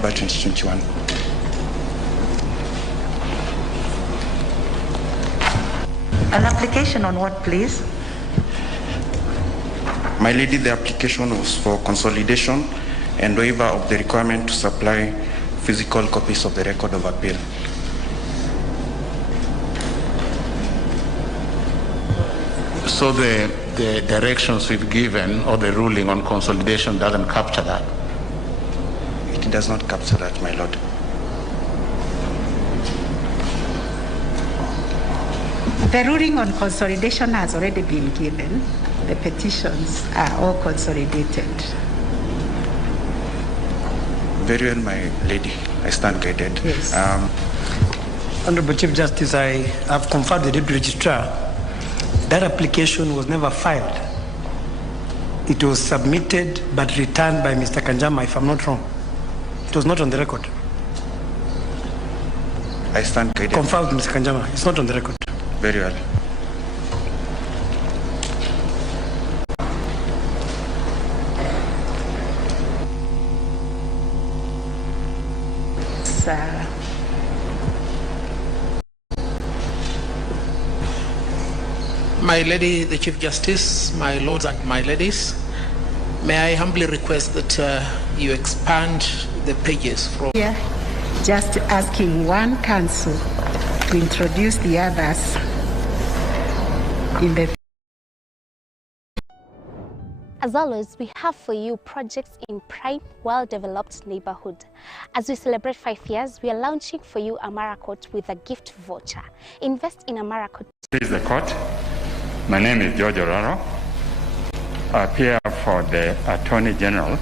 October 2021. An application on what, please? My lady, the application was for consolidation and waiver of the requirement to supply physical copies of the record of appeal. So the directions we've given or the ruling on consolidation doesn't capture that? It does not capture that, my lord. The ruling on consolidation has already been given. The petitions are all consolidated. Very well, my lady. I stand guided. Yes. Honorable Chief Justice, I have confirmed the Deputy Registrar. That application was never filed. It was submitted but returned by Mr. Kanjama, if I'm not wrong. It was not on the record. I stand guided. Confirmed, Mr. Kanjama. It's not on the record. Very well. Sarah. My lady, the Chief Justice, my lords and my ladies, may I humbly request that you expand the pages from Here, just asking one counsel to introduce the others in the. As always, we have for you projects in prime, well-developed neighborhood. As we celebrate 5 years, we are launching for you Amara Court with a gift voucher. Invest in Amara Court. Please the court. My name is George Oraro. I appear for the Attorney General,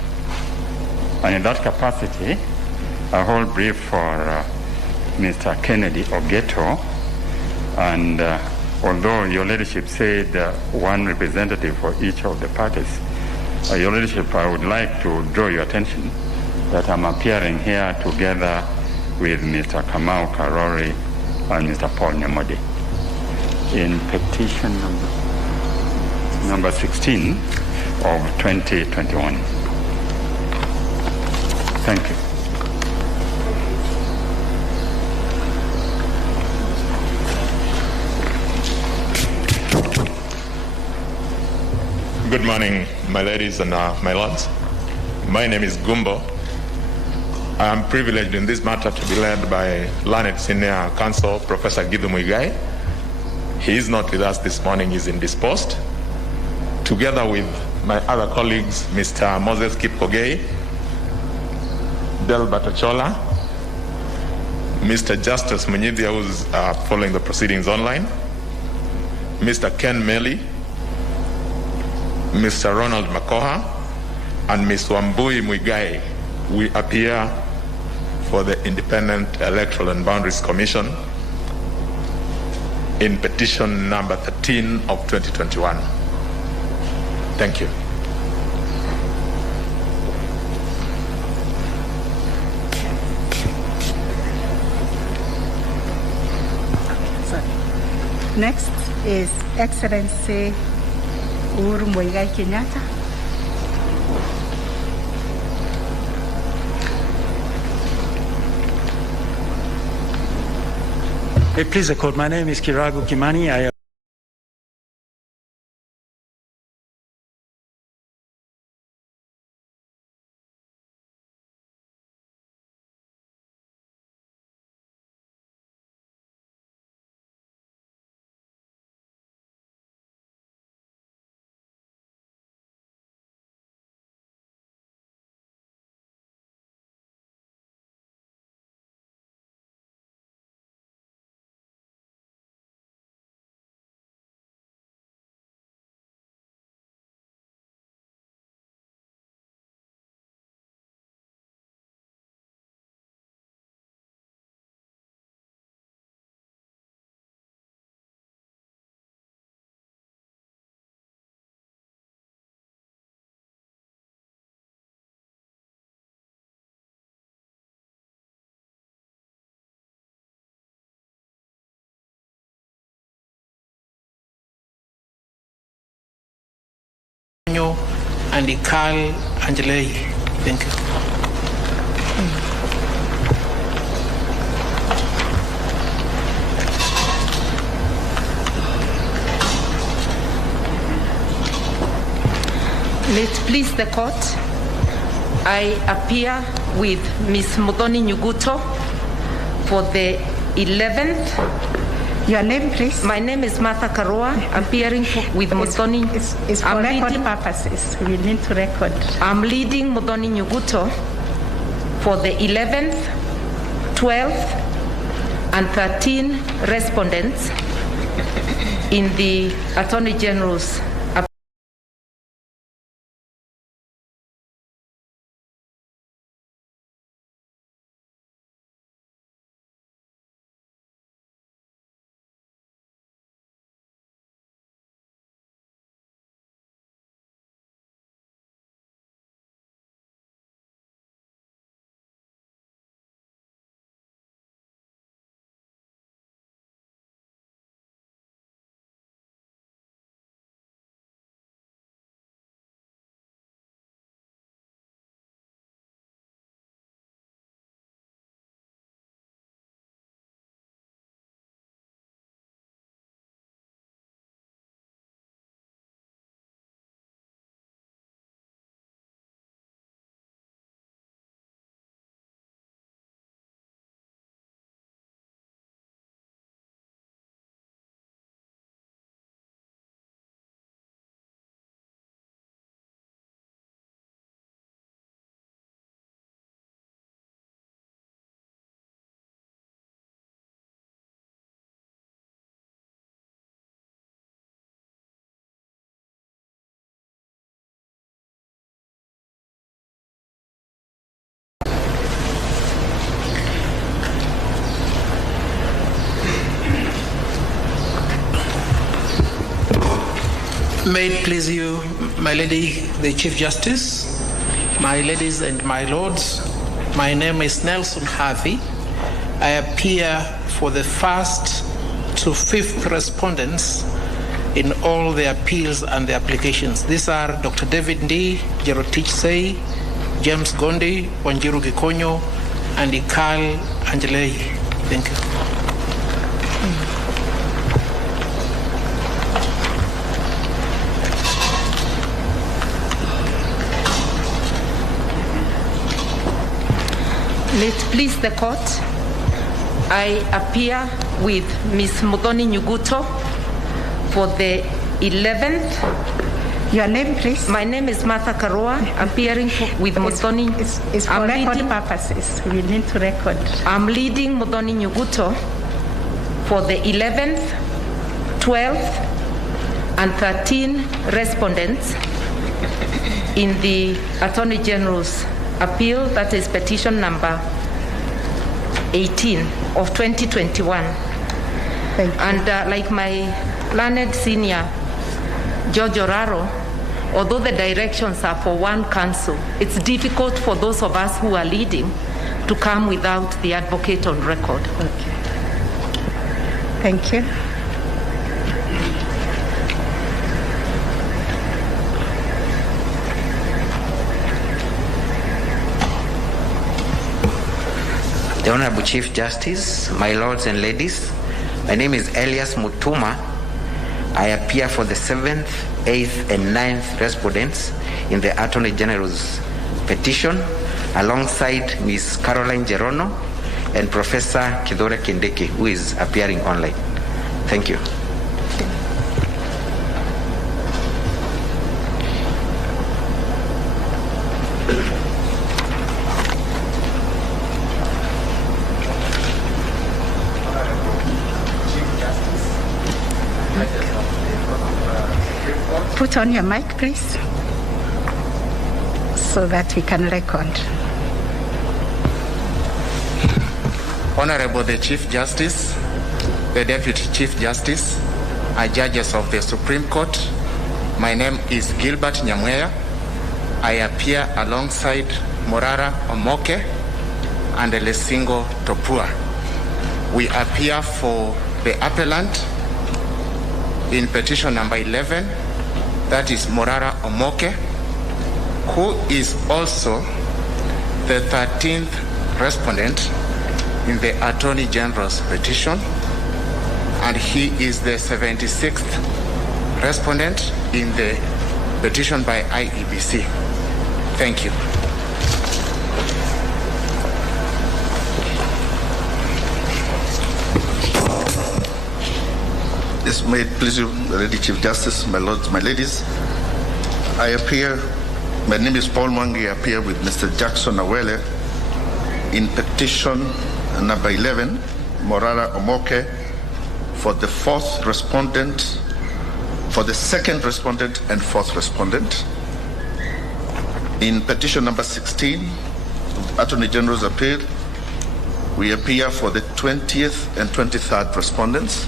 and in that capacity, I hold brief for Mr. Kennedy Ogeto, and although your leadership said one representative for each of the parties, your leadership, I would like to draw your attention that I'm appearing here together with Mr. Kamau Karori and Mr. Paul Nyamodi in petition number 16 of 2021. Thank you. Good morning, my ladies and my lords. My name is Gumbo. I am privileged in this matter to be led by learned senior counsel, Professor 𝙏𝙗𝙖. He is not with us this morning, he's indisposed. Together with my other colleagues, Mr. Moses Kipkogei, 𝙒𝙬 𝙁𝙗𝙧, Mr. Justice Munyidhia, who's following the proceedings online, Mr. Ken Meli, Mr. Ronald Makoha, and Ms. Wambui Muigai. We appear for the Independent Electoral and Boundaries Commission in petition number 13 of 2021. Thank you. Next is Excellency Uhuru Muigai Kenyatta. Please, the court. My name is Kiragu Kimani. I and 𝙏𝙗𝙧. Thank you. please the court, I appear with Ms. Muthoni Nyuguto for the 11th. Your name, please? My name is Martha Karua, appearing with Muthoni. It's for record purposes. We need to record. I'm leading Muthoni Nyuguto for the 11th, 12th, and 13th respondents in the Attorney General's May it please you, my lady, the Chief Justice, my ladies and my lords, my name is Nelson Harvey. I appear for the 1st to 5th respondents in all the appeals and the applications. These are Dr. David Ndii, 𝙏𝙤𝙖𝙠 James Gondi, Wanjiru Gikonyo, and Ikael Angelei. Thank you. May it please the court, I appear with Ms. Muthoni Nyuguto for the 11th. Your name, please? My name is Martha Karua, appearing with Muthoni. It's for record purposes. We need to record. I'm leading Muthoni Nyuguto for the 11th, 12th, and 13th respondents in the Attorney General's appeal, that is petition number 18 of 2021. And like my learned senior, George Oraro, although the directions are for one counsel, it's difficult for those of us who are leading to come without the advocate on record. Okay. Thank you. The Honorable Chief Justice, my lords and ladies, my name is Elias Mutuma. I appear for the 7th, 8th, and 9th respondents in the Attorney General's petition, alongside Ms. Caroline Gerono and Professor Kidore Kindiki, who is appearing online. Thank you. Put on your mic, please, so that we can record. Honorable the Chief Justice, the Deputy Chief Justice, and judges of the Supreme Court, my name is Gilbert Nyamweya. I appear alongside Morara Omoke and Lesingo Topua. We appear for the appellant in petition number 11, that is Morara Omoke, who is also the 13th respondent in the Attorney General's petition, and he is the 76th respondent in the petition by IEBC. Thank you. Yes, may it please you, the Lady Chief Justice, my lords, my ladies. I appear, my name is Paul Mwangi, I appear with Mr. Jackson Awele in petition number 11, Morara Omoke, for the fourth respondent, for the second respondent and fourth respondent. In petition number 16, Attorney General's appeal, we appear for the 20th and 23rd respondents.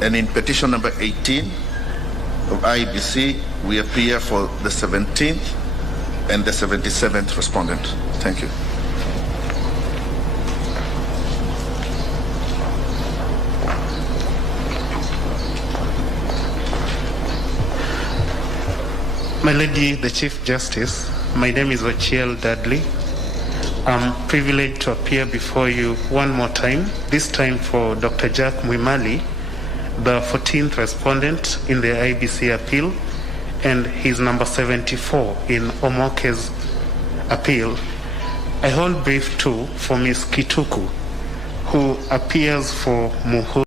And in petition number 18 of IEBC, we appear for the 17th and the 77th respondent. Thank you. My Lady, the Chief Justice, my name is 𝙏𝙗𝙧 𝙠 I'm privileged to appear before you one more time, this time for Dr. 𝙏𝙗𝙧 𝙁𝙤𝙧, the 14th respondent in the IEBC appeal, and he's number 74 in Omoke's appeal. I hold brief too for Ms. Kituku, who appears for Muhu.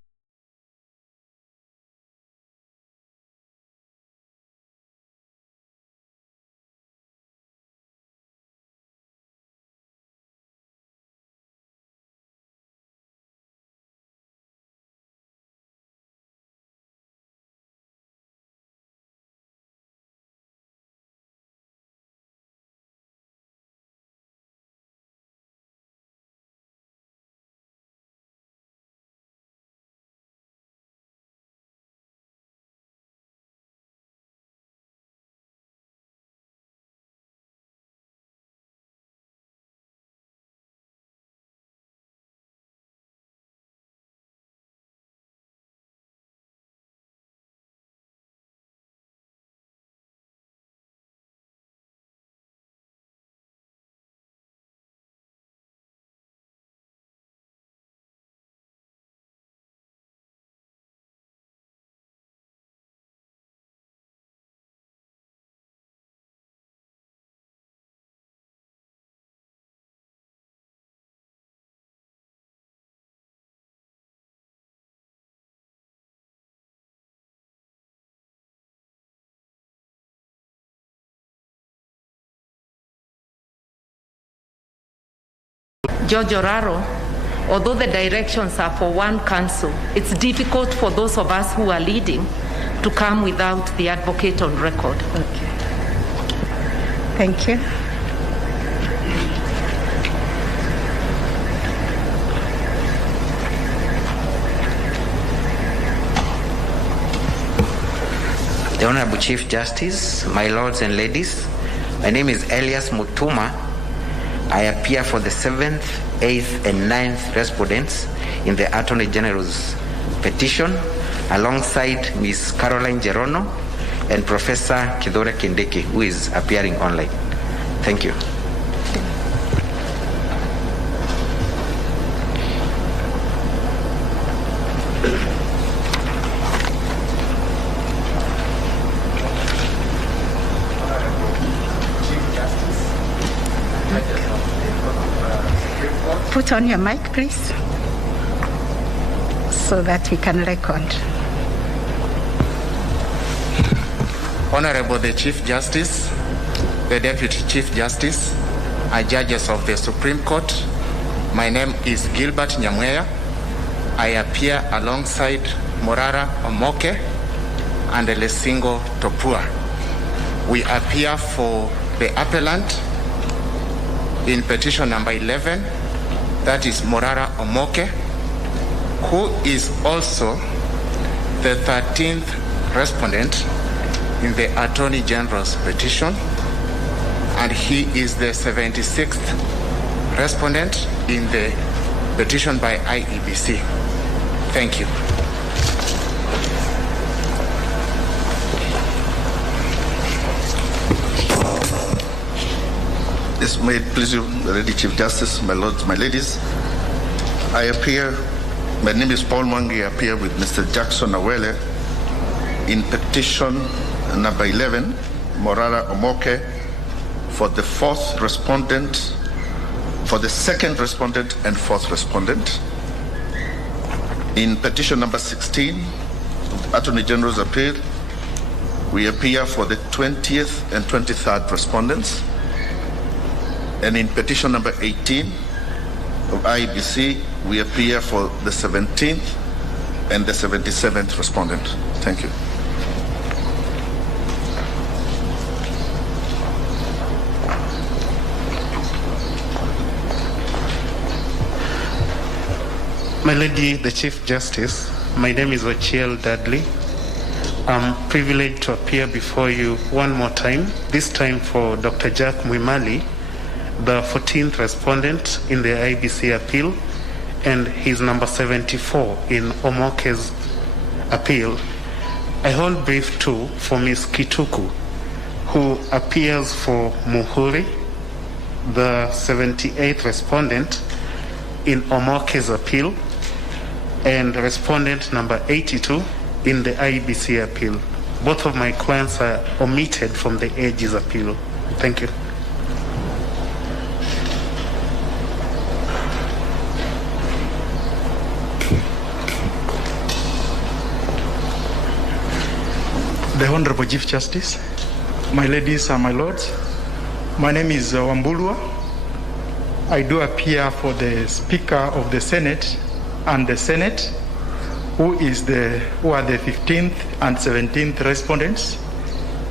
𝙏𝙗𝙧, although the directions are for one council, it's difficult for those of us who are leading to come without the advocate on record. Okay. Thank you. The Honorable Chief Justice, my lords and ladies, my name is Elias Mutuma. I appear for the 7th, 8th, and 9th respondents in the Attorney General's petition, alongside Ms. Caroline Gerono and Professor Kidore Kindiki, who is appearing online. Thank you. Put on your mic, please, so that we can record. Honorable the Chief Justice, the Deputy Chief Justice, judges of the Supreme Court, my name is 𝙏𝙗𝙧 𝙔𝙤𝙧. I appear alongside Morara Omoke and Lesingo Topua. We appear for the appellant in petition number 11, that is Morara Omoke, who is also the 13th respondent in the Attorney General's petition, and he is the 76th respondent in the petition by IEBC. Thank you. Yes, may it please you, the Lady Chief Justice, my lords, my ladies. I appear, my name is Paul Mwangi, I appear with Mr. Jackson Awele in petition number 11, Morara Omoke, for the fourth respondent, for the second respondent and fourth respondent. In petition number 16, Attorney General's appeal, we appear for the 20th and 23rd respondents. And in petition number 18 of IEBC, we appear for the 17th and the 77th respondent. Thank you. My Lady, the Chief Justice, my name is 𝙏𝙗𝙧 𝙔𝙤𝙧. I'm privileged to appear before you one more time, this time for Dr. 𝙏𝙗𝙖𝙣𝙠 𝙔𝙤𝙧, the 14th respondent in the IBC appeal, and he's number 74 in Omoke's appeal. I hold brief too for Ms. Kituku, who appears for Muhuri, the 78th respondent in Omoke's appeal, and respondent number 82 in the IBC appeal. Both of my clients are omitted from the AG's appeal. Thank you. The Honorable Chief Justice, my ladies and my lords, my name is Wambulwa. I do appear for the Speaker of the Senate and the Senate, who are the 15th and 17th respondents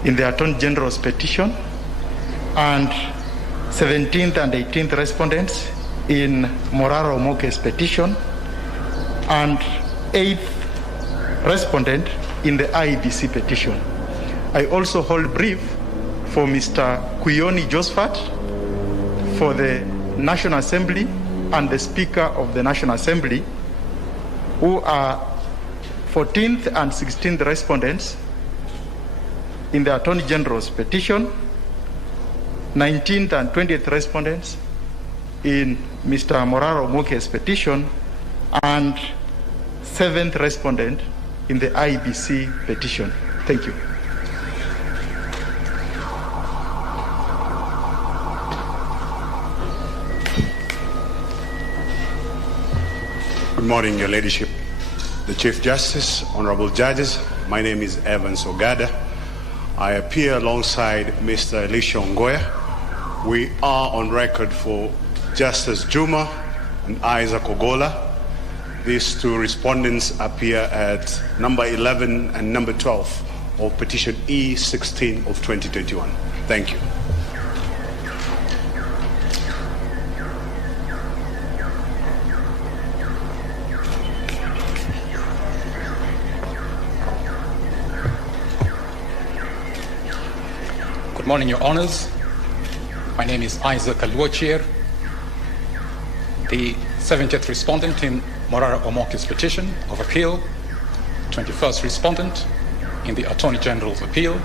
in the Attorney General's petition, and 17th and 18th respondents in Morara Omoke's petition, and 8th respondent in the IEBC petition. I also hold brief for Mr. Kuyoni Josephat for the National Assembly and the Speaker of the National Assembly, who are 14th and 16th respondents in the Attorney General's petition, 19th and 20th respondents in Mr. Morara Omoke's petition, and 7th respondent in the IBC petition. Thank you. Good morning, Your Ladyship, the Chief Justice, honorable judges. My name is Evans Ogada. I appear alongside Mr. Elisha Ongoya. We are on record for Justice Juma and Isaac Ogola. These two respondents appear at number 11 and number 12 of petition E16 of 2021. Thank you. Good morning, Your Honors. My name is Isaac Alwochir, the 70th respondent in Morara Omoke's petition of appeal, 21st respondent in the Attorney General's appeal,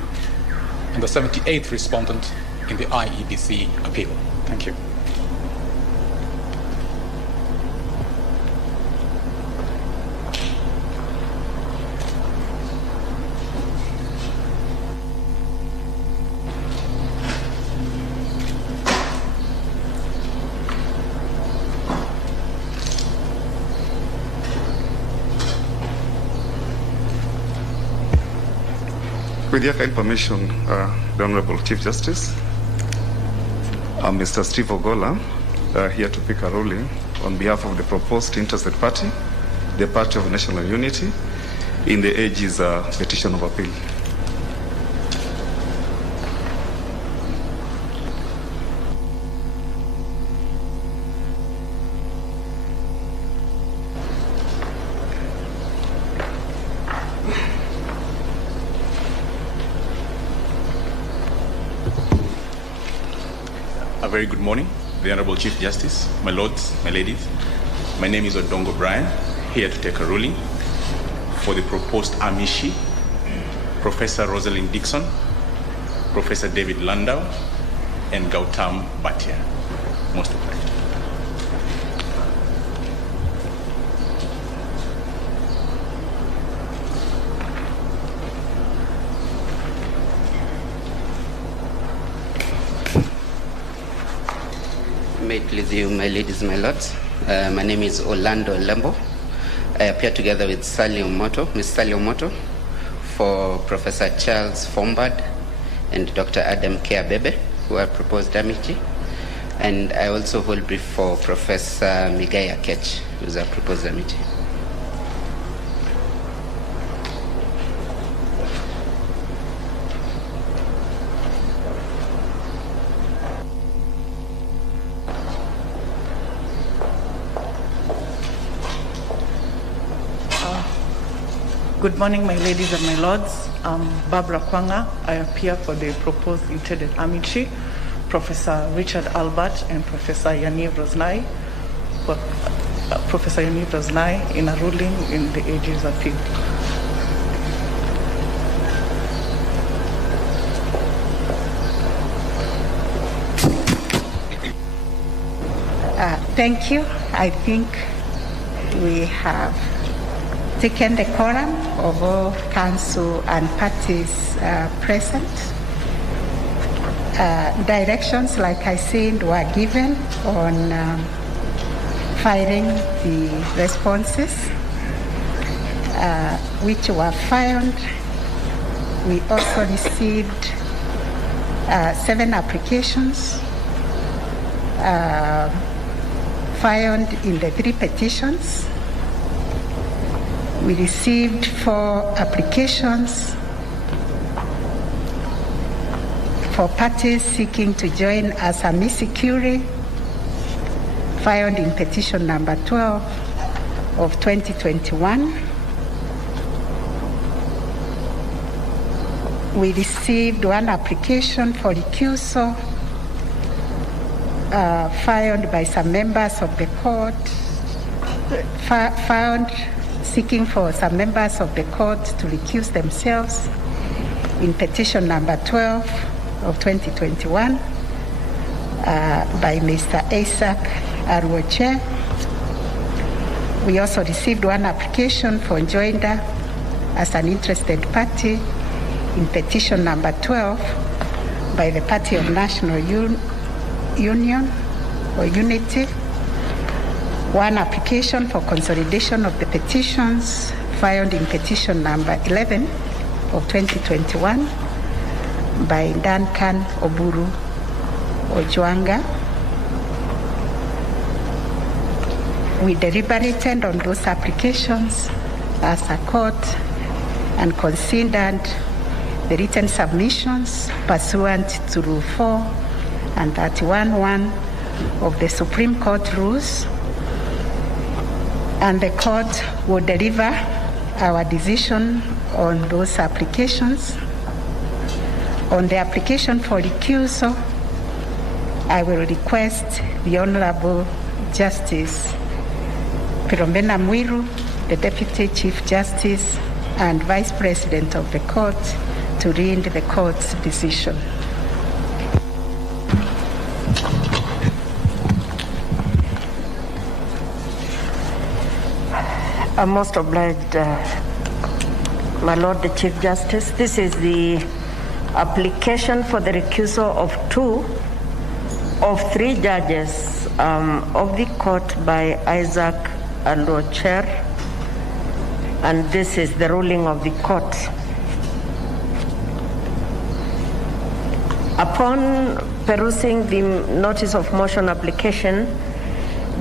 and the 78th respondent in the IEBC appeal. Thank you. With your kind permission, the Honorable Chief Justice, Mr. Steve Ogola, here to pick a ruling on behalf of the proposed interested party, the Party of National Unity, in the AG's petition of appeal. A very good morning, the Honorable Chief Justice, my lords, my ladies. My name is Odongo Brian, here to take a ruling for the proposed Amici, Professor Rosalind Dixon, Professor David Landau, and 𝙏𝙗𝙖𝙑 𝙁𝙗𝙝. Most obliged. great with you, my ladies, my lords. My name is Orlando Lembo. I appear together with Ms. Sally Omoto, for Professor Charles Fombard and Dr. Adam 𝙏𝙗𝙖, who have proposed Amici. And I also hold brief for Professor 𝙏𝙗𝙧 𝗏𝙗𝙗, who has proposed Amici. Good morning, my ladies and my lords. I'm Barbara Kwanga. I appear for the proposed intended Amici, Professor Richard Albert and Professor Yaniv Rosnai, in a ruling in the AG's appeal. Thank you. I think we have taken the quorum of all council and parties present. Directions, like I said, were given on filing the responses, which were filed. We also received 7 applications filed in the 3 petitions. We received 4 applications for parties seeking to join as Amici curiae, filed in petition number 12 of 2021. We received 1 application for recusal filed by some members of the court, seeking for some members of the court to recuse themselves in petition number 12 of 2021 by Mr. Isaac Arwoche. We also received 1 application for joinder as an interested party in petition number 12 by the Party of National Union or Unity. 1 application for consolidation of the petitions filed in petition number 11 of 2021 by Duncan Oburu Ojwanga. We deliberated on those applications as a court and considered the written submissions pursuant to Rule 4 and 31(1) of the Supreme Court rules, and the court will deliver our decision on those applications. On the application for recusal, I will request the Honorable Justice Philomena Mwilu, the Deputy Chief Justice and Vice President of the Court, to read the court's decision. I'm most obliged, my Lord the Chief Justice. This is the application for the recusal of 2 of 3 judges of the court by Isaac Arwoche, and this is the ruling of the court. Upon perusing the notice of motion application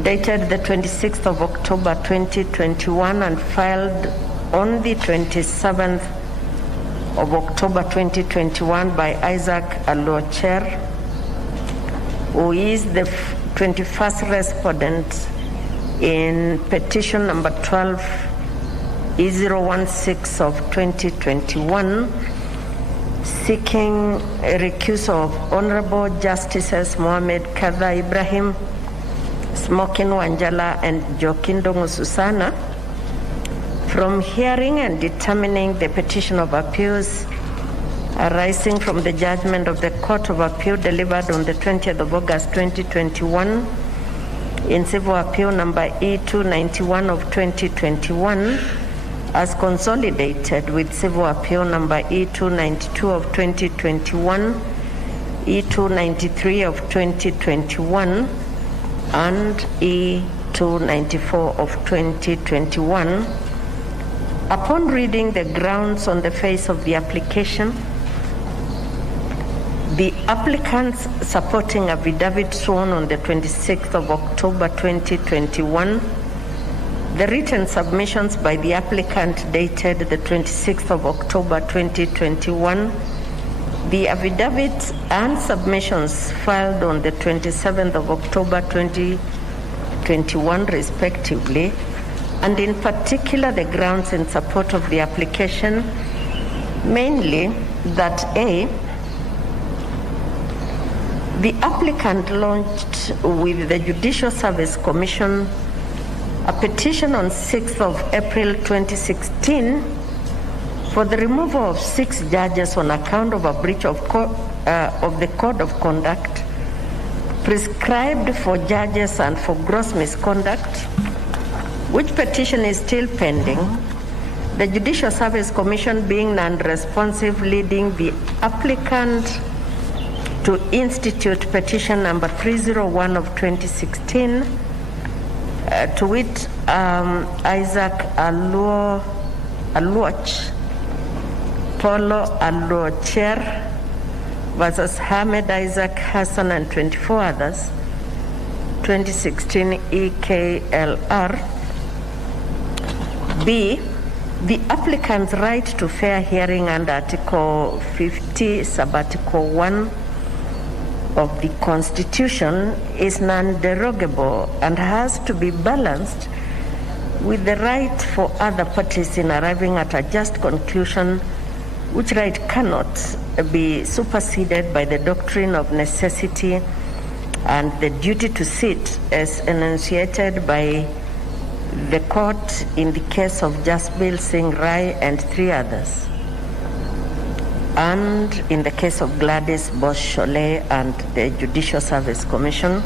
dated the 26th of October 2021 and filed on the 27th of October 2021 by Isaac Arwoche, who is the 21st respondent in petition number 12E016 of 2021, seeking a recusal of Honorable Justices Mohamed Kadha Ibrahim, Smokin Wanjala, and Jokindongo Susana from hearing and determining the petition of appeals arising from the judgment of the Court of Appeal delivered on the 20th of August 2021 in Civil Appeal number E291 of 2021 as consolidated with Civil Appeal number E292 of 2021, E293 of 2021, and E294 of 2021, upon reading the grounds on the face of the application, the applicant's supporting affidavit sworn on the 26th of October 2021, the written submissions by the applicant dated the 26th of October 2021, the affidavits and submissions filed on the 27th of October 2021 respectively, and in particular the grounds in support of the application, mainly that A, the applicant launched with the Judicial Service Commission a petition on 6th of April 2016 for the removal of 6 judges on account of a breach of the Code of Conduct prescribed for judges and for gross misconduct, which petition is still pending, the Judicial Service Commission being non-responsive, leading the applicant to institute petition number 301 of 2016, to wit Isaac Aluoch, Paulo Aluocher versus Hamed Isaac Hassan and 24 others, 2016 EKLR. B, the applicant's right to fair hearing under Article 50, Subarticle 1 of the Constitution is non-derogable and has to be balanced with the right for other parties in arriving at a just conclusion, which right cannot be superseded by the doctrine of necessity and the duty to sit as enunciated by the court in the case of 𝙏𝙝𝙖𝙣 and 3 others, and in the case of Gladys Bosch-Cholet and the Judicial Service Commission.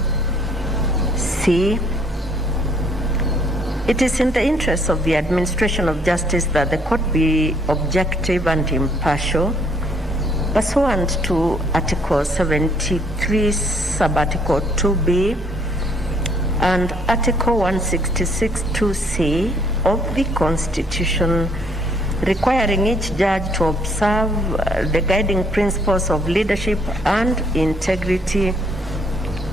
C, it is in the interest of the administration of justice that the court be objective and impartial, pursuant to Article 73, Subarticle 2B, and Article 166 2C of the Constitution, requiring each judge to observe the guiding principles of leadership and integrity,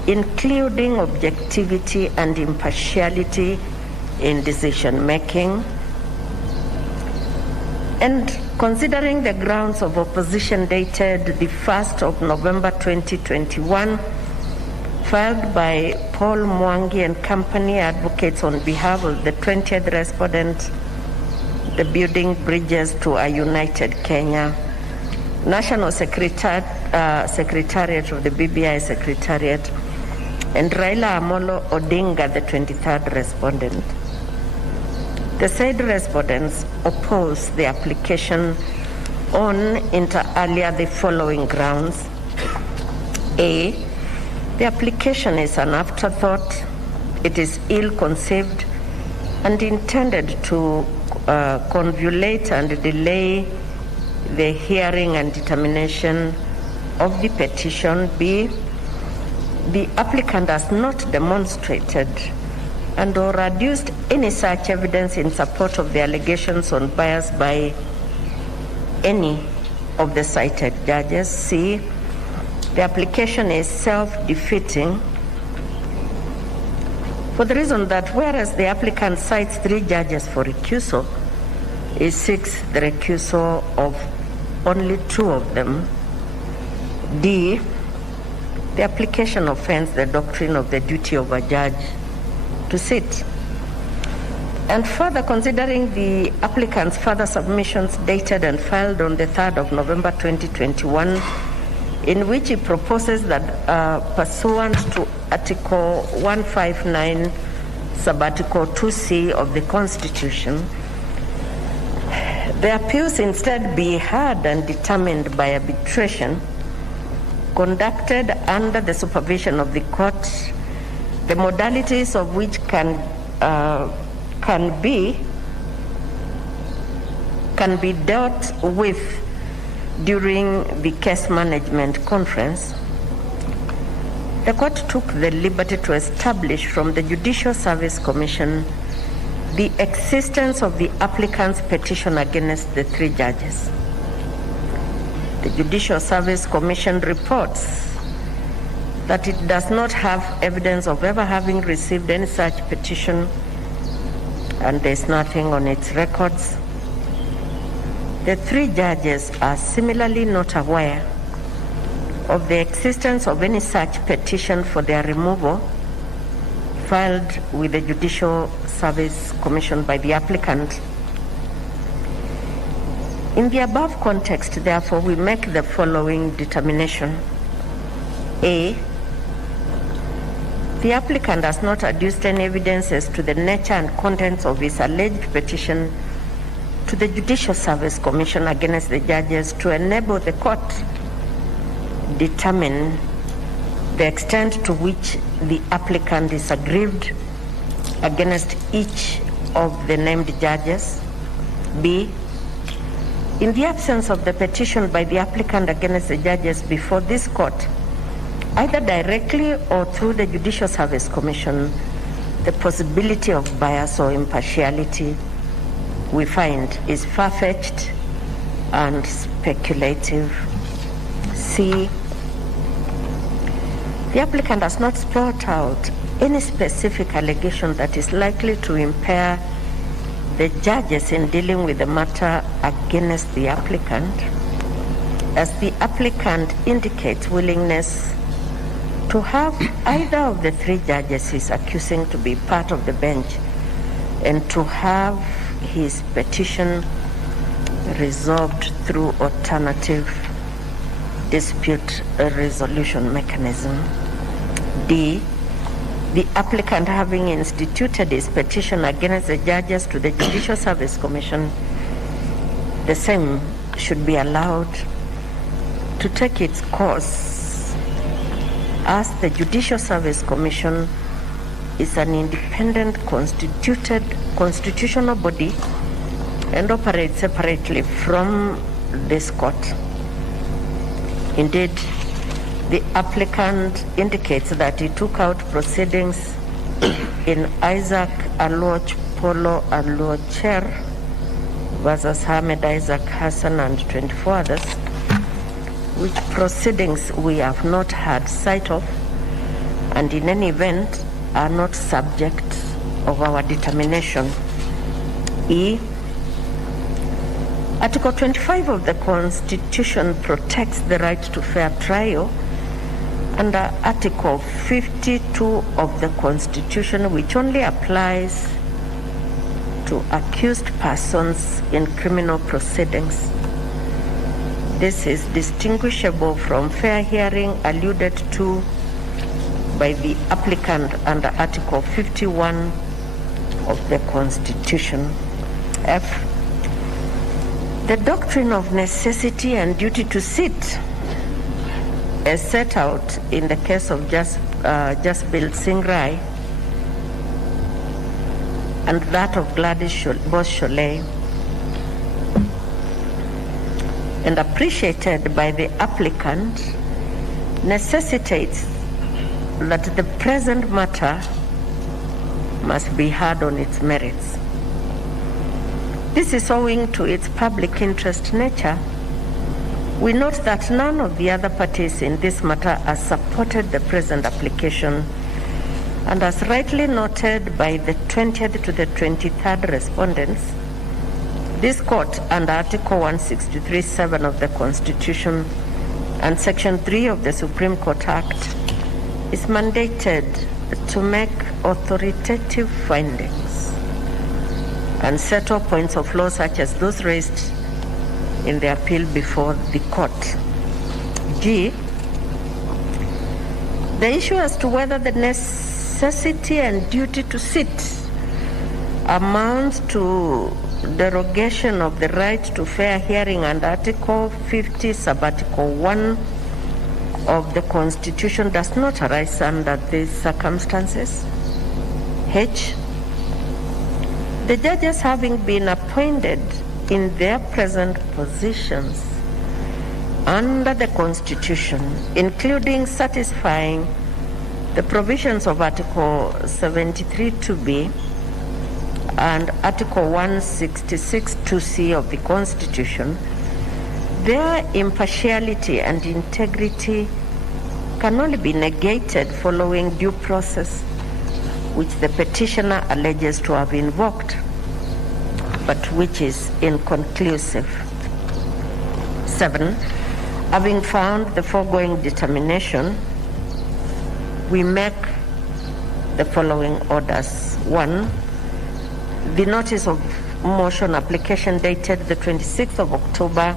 including objectivity and impartiality in decision making. And considering the grounds of opposition dated the 1st of November 2021, filed by Paul Mwangi and Company advocates on behalf of the 20th respondent, the Building Bridges to a United Kenya, National Secretariat of the BBI Secretariat, and Raila Amolo Odinga, the 23rd respondent. The said respondents oppose the application on inter alia the following grounds. A, the application is an afterthought, it is ill-conceived and intended to convolute and delay the hearing and determination of the petition. B, the applicant has not demonstrated and or adduced any such evidence in support of the allegations on bias by any of the cited judges. C, the application is self-defeating for the reason that whereas the applicant cites 3 judges for recusal, he seeks the recusal of only 2 of them. D, the application offends the doctrine of the duty of a judge to sit. And further, considering the applicant's further submissions dated and filed on the 3rd of November 2021, in which he proposes that pursuant to Article 159, Subarticle 2C of the Constitution, the appeals instead be heard and determined by arbitration, conducted under the supervision of the court, the modalities of which can be dealt with during the case management conference. The court took the liberty to establish from the Judicial Service Commission the existence of the applicant's petition against the 3 judges. The Judicial Service Commission reports that it does not have evidence of ever having received any such petition, and there's nothing on its records. The 3 judges are similarly not aware of the existence of any such petition for their removal filed with the Judicial Service Commission by the applicant. In the above context, therefore, we make the following determination. A, the applicant has not adduced any evidence as to the nature and contents of his alleged petition to the Judicial Service Commission against the judges to enable the court determine the extent to which the applicant is aggrieved against each of the named judges. B, in the absence of the petition by the applicant against the judges before this court, either directly or through the Judicial Service Commission, the possibility of bias or impartiality we find is far-fetched and speculative. C, the applicant has not spelled out any specific allegation that is likely to impair the judges in dealing with the matter against the applicant, as the applicant indicates willingness to have either of the 3 judges he's accusing to be part of the bench and to have his petition resolved through alternative dispute resolution mechanism. D, the applicant having instituted his petition against the judges to the Judicial Service Commission, the same should be allowed to take its course, as the Judicial Service Commission is an independent constituted constitutional body and operates separately from this court. Indeed, the applicant indicates that he took out proceedings in Isaac Aluoch Polo Aluocher versus Ahmed Isaac Hassan and 24 others, which proceedings we have not had sight of, and in any event are not subject of our determination. E, Article 25 of the Constitution protects the right to fair trial under Article 52 of the Constitution, which only applies to accused persons in criminal proceedings. This is distinguishable from fair hearing alluded to by the applicant under Article 51 of the Constitution. F, the doctrine of necessity and duty to sit, as set out in the case of 𝙏𝙗𝙖𝙑 and that of Gladys Bosch-Sholay, and appreciated by the applicant, necessitates that the present matter must be heard on its merits. This is owing to its public interest nature. We note that none of the other parties in this matter has supported the present application, and as rightly noted by the 20th to the 23rd respondents, this court under Article 163(7) of the Constitution and Section 3 of the Supreme Court Act is mandated to make authoritative findings and settle points of law such as those raised in the appeal before the court. G, the issue as to whether the necessity and duty to sit amounts to derogation of the right to fair hearing under Article 50, Subarticle 1 of the Constitution does not arise under these circumstances. H, the judges having been appointed in their present positions under the Constitution, including satisfying The provisions of Article 73 2b and Article 166 2c of the Constitution, their impartiality and integrity can only be negated following due process, which the petitioner alleges to have invoked, but which is inconclusive. 7. Having found the foregoing determination, we make the following orders. 1. The notice of motion application dated the 26th of October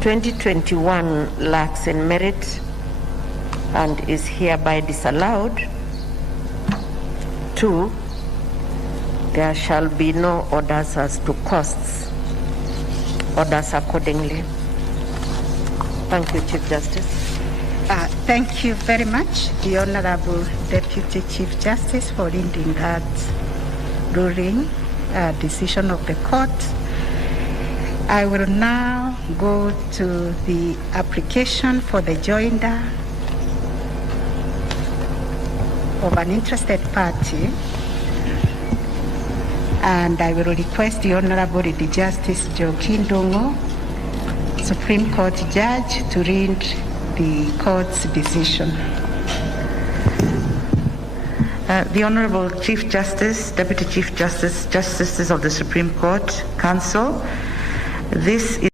2021 lacks in merit and is hereby disallowed. 2. There shall be no orders as to costs. Orders accordingly. Thank you, Chief Justice. Thank you very much, the Honorable Deputy Chief Justice, for reading that ruling decision of the court. I will now go to the application for the joinder of an interested party, and I will request the Honorable Justice Joaquin Dongo, Supreme Court Judge, to read the court's decision. The Honorable Chief Justice, Deputy Chief Justice, Justices of the Supreme Court, Counsel, this is